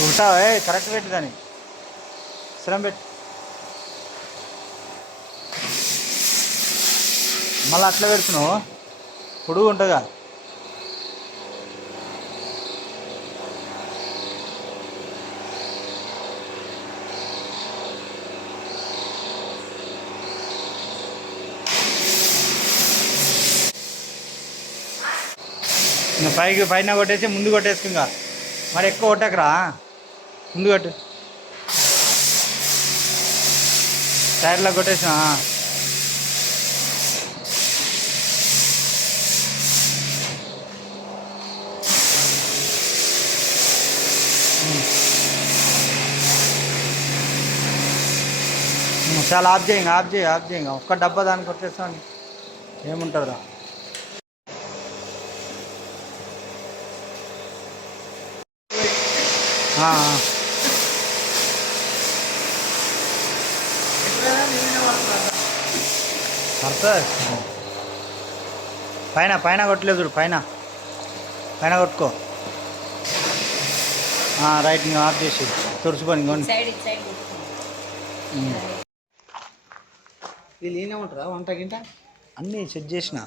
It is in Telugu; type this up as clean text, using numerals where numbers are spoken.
ఉంటావా కరెక్ట్ పెట్టి దాన్ని శ్రమ పెట్టి మళ్ళీ అట్లా పెడుతున్నావు పొడుగు ఉంటుందిగా ఇంకా పైన కొట్టేసి ముందు కొట్టేసుకు ఇంకా మరి ఎక్కువ కొట్టకరా ముందు కొట్టు టైర్లో కొట్టేసిన చాలా ఆఫ్ చేయి ఒక్క డబ్బా దానికి కొట్టేస్తాను ఏముంటుందిరా పడుతుంది పైన కొట్టలేదు చూడు పైన కొట్టుకో రైట్ ఇంకా ఆఫ్ చేసి తుడుచుకొని ఇంకోండి వీళ్ళు ఏమంటారా వంట గింట అన్నీ సెట్ చేసిన